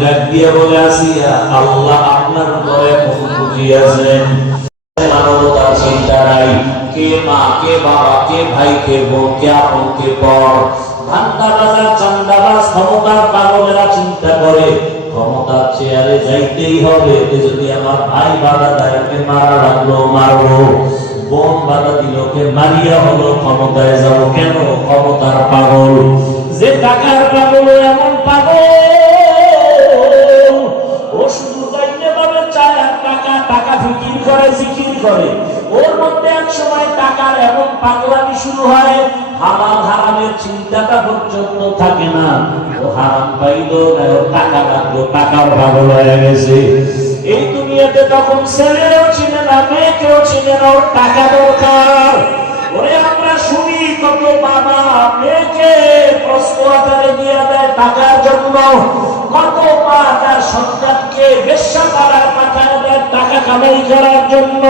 ডাক দিয়ে বলে আসিয়া আল্লাহ আপনার কোন বুঝিয়েছেন। মানবতার চিন্তা নাই। কে মা, কে বাবা, কে ভাই, কে বোন, কে আপন, কে পর। যদি আমার ভাই বাধা দেয়, ওকে মারা লাগল, মারবো। বোন বাধা দিল, ওকে মারিয়া হলো, ক্ষমতায় যাব কেন? ক্ষমতার পাগল। যে টাকার পাগল এমন করে, জিকির করে। ওর মধ্যে এক সময় টাকার এমন পাগলামি শুরু হয়, হালাল হারামের চিন্তাটা পর্যন্ত থাকে না। ও হারাম পাইলো না টাকা লাগল, টাকার পাগল হয়ে গেছে। এই দুনিয়াতে তখন ছেলেও চিনে না, মেয়েকেও চিনে না, ওর টাকা দরকার। ওরে আমরা শুনি কত বাবা মেয়েকে প্রশ্ন আকারে দিয়ে দেয় টাকার জন্য। কত মা তার সন্তানকে বেশ্যা দেয় টাকা করার জন্য।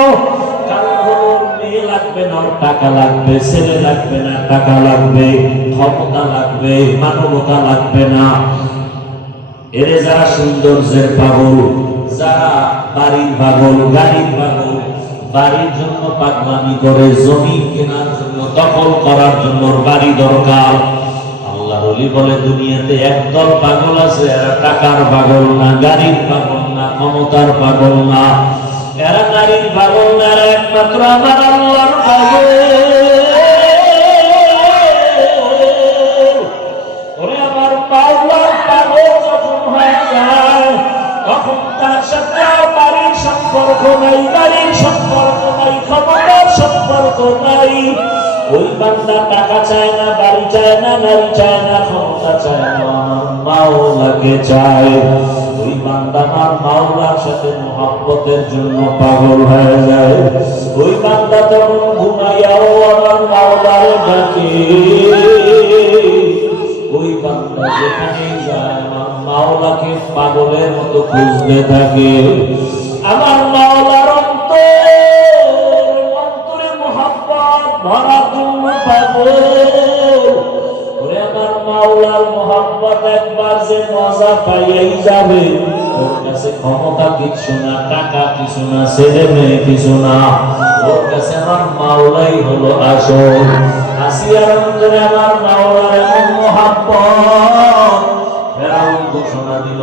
সৌন্দর্যের পাগল, যারা বাড়ির পাগল, গাড়ির পাগল, বাড়ির জন্য পাগলামি করে, জমি কেনার জন্য, দখল করার জন্য বাড়ি দরকার। আল্লাহ বলে, দুনিয়াতে একদল পাগল আছে টাকার পাগল না, গাড়ির পাগল না ক্ষমতার পাগল না। এরা গাড়ির পাগল না একমাত্র আমার আল্লাহর পাগল। পাগল যখন সম্পর্ক সম্পর্ক টাকা চায় না চায় না, নারী চায় না, ক্ষমতা চায় না, আমার মাওলাকে চায়। বান্দা মাওলার সাথে মহাব্বতের জন্য পাগল হয়ে যায়। ওই বান্দা তখন ঘুমাইয়াও আমার মাওলারে ডাকে। ওই বান্দা যেখানে যায় মাওলাকে পাগলের মতো খুঁজতে থাকে। আমার মাওলার অন্তর, অন্তরে মোহাম্মত ভরা জন্য পাগল। আমার মাওলার মোহাম্মত একবার যে মজা পাইয়াই যাবে, ওর কাছে ক্ষমতা কিছু না, টাকা কিছু না, ছেলে মেয়ে কিছু না। ওর কাছে আমার মাওলাই হলো আসল। আমার মাওলার এমন ফেরাউন ঘোষণা দিল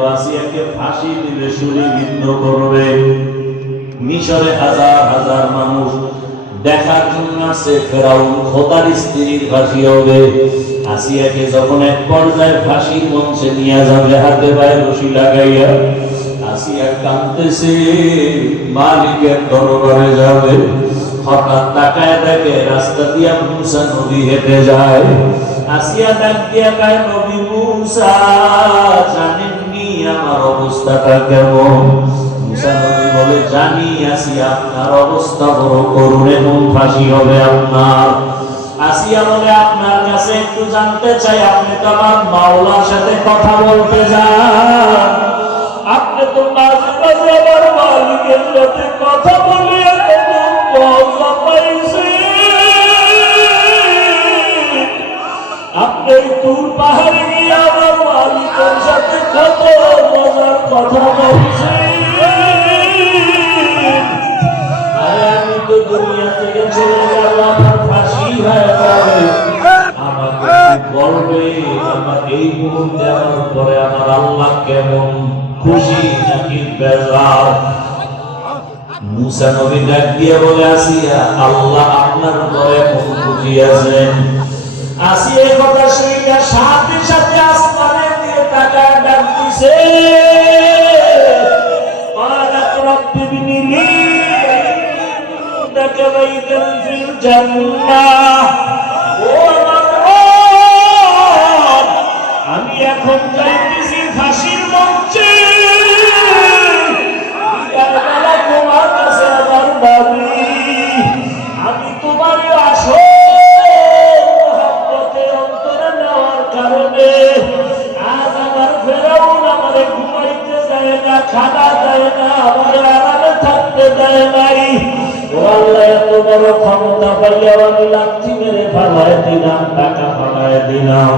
ফাঁসি দিলে শুনে বিদ্ধ করবে। মিশরে হাজার হাজার মানুষ দেখার জন্য আসে, ফেরাউন খোদার স্ত্রীর ফাঁসি হবে। আসিয়াকে যখন এক পর্যায়ে ফাঁসির মঞ্চে নিয়ে যাবে, হাতে পায়ে রশি লাগাইয়া আসিয়া কাঁদতেছে, মালিকের দরবারে যাবে। হঠাৎ তাকায় দেখে রাস্তা দিয়া নদী হেঁটে যায়। আসিয়া ডাক দিয়া কায়, নবী মুসা, জানেননি আমার অবস্থাটা কেমন? মুসা নবী বলে, জানি আসিয়া আপনার অবস্থা বড় করুন এবং ফাঁসি হবে আপনার। আসিয়া বলে, আপনার কাছে একটু জানতে চাই, আপনি তো আমার মাওলার সাথে কথা বলতে যান। আপনি তো মাঝে মাঝে আমার মালিকের সাথে কথা বলিয়া আপনি তুর পাহাড়ে গিয়ে আমার মালিকের সাথে কত মজার কথা বলছেন। আমার এই মুহূর্তে আমার পরে আমার আল্লাহ কেমন খুশি নাকি বেজার মুসা নবী ডাক দিয়ে বলে আসিয়া আল্লাহ আপনার উপরে কোন খুশি আছেন আসিয়া এই কথা শুনিয়া সাথে সাথে আসমানে দিয়ে টাকা ডাক দিছে قالت رب ابن لي عندك بيتا في الجنة এখন যাইতেছি ফাঁসির মঞ্চে। তোমার কাছে আমার দাবি আমি তোমার মহব্বতের অন্তরে কারণে আজ আমার ফেরাউন আমারে ঘুমাইতে দেয় না, খানা দেয় না, আমার থাকতে দেয় নাই। এত বড় ক্ষমতা পাইয়া আমি লাথি মেরে ফালায় দিলাম, টাকা ফালায় দিলাম।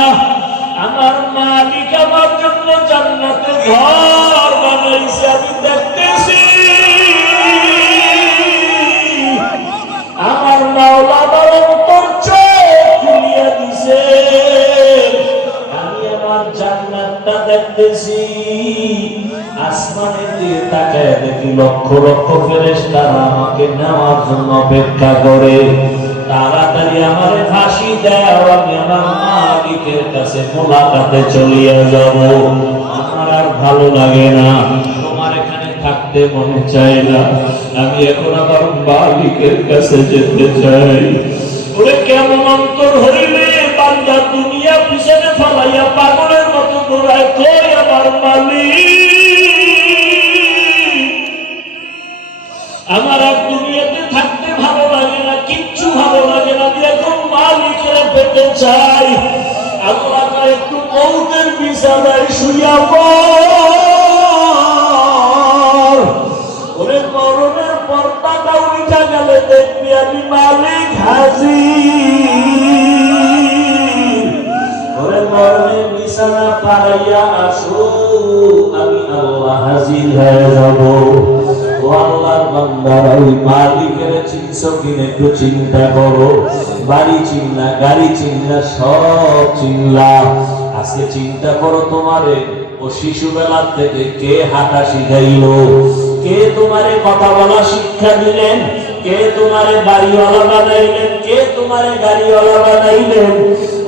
ঘর বানাইছে, আমি দেখি লক্ষ লক্ষ ফেরেশতারা আমাকে নেওয়ার জন্য অপেক্ষা করে। তাড়াতাড়ি আমার ফাঁসি দাও, আমি আমার মালিকের কাছে মোলাকাতে চলিয়া যাব। ভালো লাগে না। তোমার এখানে থাকতে মনে চায় না। আমি এখন আমার মালিকের কাছে যেতে চাই। ওরে কেমন অন্তর হইলে বান্দা দুনিয়া পিছনে ফলাইয়া পাগলের মতো দৌড়ায় কই আমার মালিক? আমার আর দুনিয়াতে থাকতে ভালো লাগে না, কিচ্ছু ভালো লাগে না। আমি এখন মালিকের পেতে চাই। আল্লাহ একটু মৌতের বিছানায় শুইয়া। দেখবি আমি মালিক হাজির। ওরে মরণের বিছানা পাড়াইয়া আসো, আমি আল্লাহ হাজির হয়ে যাব। ও আল্লাহর বান্দারা ওই মালিকের চিনছ কিনে একটু চিন্তা করো। বাড়ি চিনলা গাড়ি চিনলা সব চিনলা আজকে চিন্তা করো তোমারে, ও শিশুবেলার থেকে কে হাঁটা শিখাইলো? কে তোমারে কথা বলা শিক্ষা দিলেন? কে তোমারে বাড়িওয়ালা বানাইলেন? কে তোমারে গাড়িওয়ালা বানাইলেন?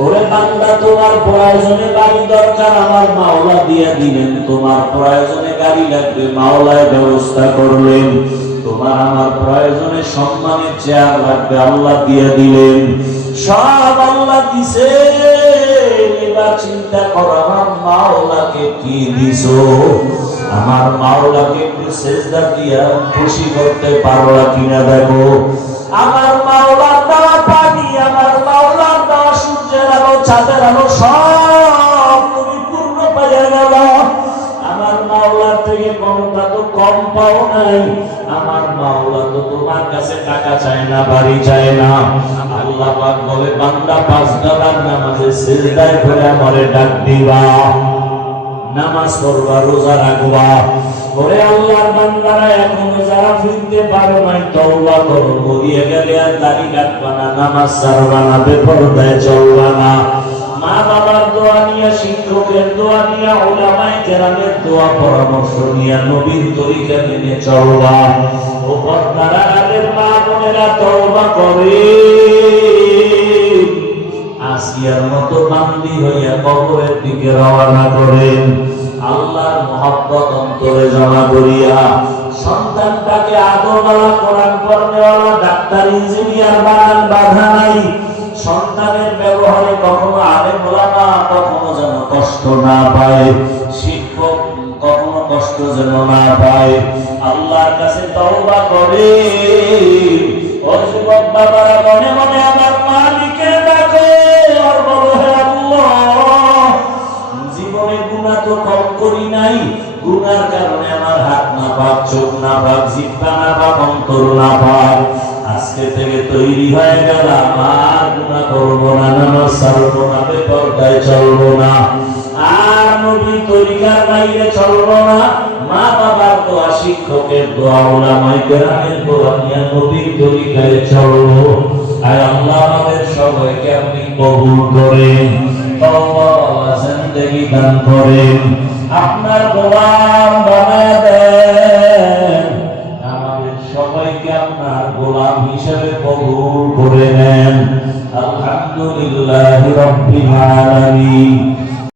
ওরে বান্দা, তোমার প্রয়োজনে বাড়ি দরকার, আমার মাওলা দিয়া দিলেন। তোমার প্রয়োজনে গাড়ি লাগবে, মাওলায় ব্যবস্থা করলেন। তোমার আমার প্রয়োজনে সম্মানের চেয়ার লাগবে, আল্লাহ দিয়ে দিলেন। সব আল্লাহ দিছে। এবার চিন্তা করো, আমার মাওলাকে কি দিছো? আমার মাওলাকে সেজদা দিয়া খুশি করতে পারলা কিনা দেখো? আমার মাওলার দেওয়া পানি, আমার মাওলার দেওয়া সূর্যের আলো চাঁদের আলো সব তুমি পূর্ণ পাইয়া গেল। আমার মাওলার থেকে কোনটা তো কম পাও নাই। আমার মাওলা তো তোমার কাছে টাকা চায় না, বাড়ি চায় না। আল্লাহ পাক বলে, বান্দা পাঁচ বেলার নামাজে সিজদায় করে আমারে ডাক দিবা। নামাজ পড়বা, রোজা রাখবা। ওরে আল্লাহর বান্দারা, এখনও যারা ফিরতে পারো নাই, তওবা করো। মরিয়ে গেলে আর দাড়ি কাটবা না, নামাজ ছাড়বা না, বেপরদায় চলবা না। মা বাবার দোয়া নিয়ে, শিক্ষকের দোয়া নিয়ে, ওলামায়ে কেরামের দোয়া, পরামর্শ নিয়ে, নবীর তরিকা মেনে চলবা। ও পর্দারা আগের মা বোনেরা তওবা করে। আসিয়ার মতো বান্দি হইয়া কবরের দিকে রওনা করেন। আল্লাহর মহব্বত অন্তরে জমা করিয়া সন্তানটাকে আদরওয়ালা কোরআন পড়নেওয়ালা, ডাক্তার, ইঞ্জিনিয়ার বানান বাধা নাই। সন্তানের ব্যবহারে কখনো আলেম ওলামা, কখনো যেন কষ্ট না পায়। শিক্ষক কখনো কষ্ট যেন না পায়। আল্লাহর কাছে তওবা করে ও যুবক বাবারা, মনে মনে আমার মালিকের করি নাই। গুনার কারণে আমার হাত না পাক, চোখ না পাক জিহ্বা না পাক, অন্তর না পাক। আজকে থেকে তৈরি হয়ে গেল আমার গুনাহ করব না নামাজ ছাড়বো না, বেপরদায় চলবো না। আর নবী তরিকার বাইরে চলবো না। মা বাবার দোয়া, শিক্ষকের দোয়া, ওলামাই কেরামের দোয়া নিয়ে নবীর তরিকায় চলবো। আর আল্লাহ, আমাদের সবাইকে আপনি কবুল করেন, তওবা, জিন্দেগি দান করেন। আপনার গোলাম বানায় দেন। আমাদের সবাইকে আপনার গোলাম হিসেবে কবুল করে নেন। আলহামদুলিল্লাহ রব্বিল আলামিন।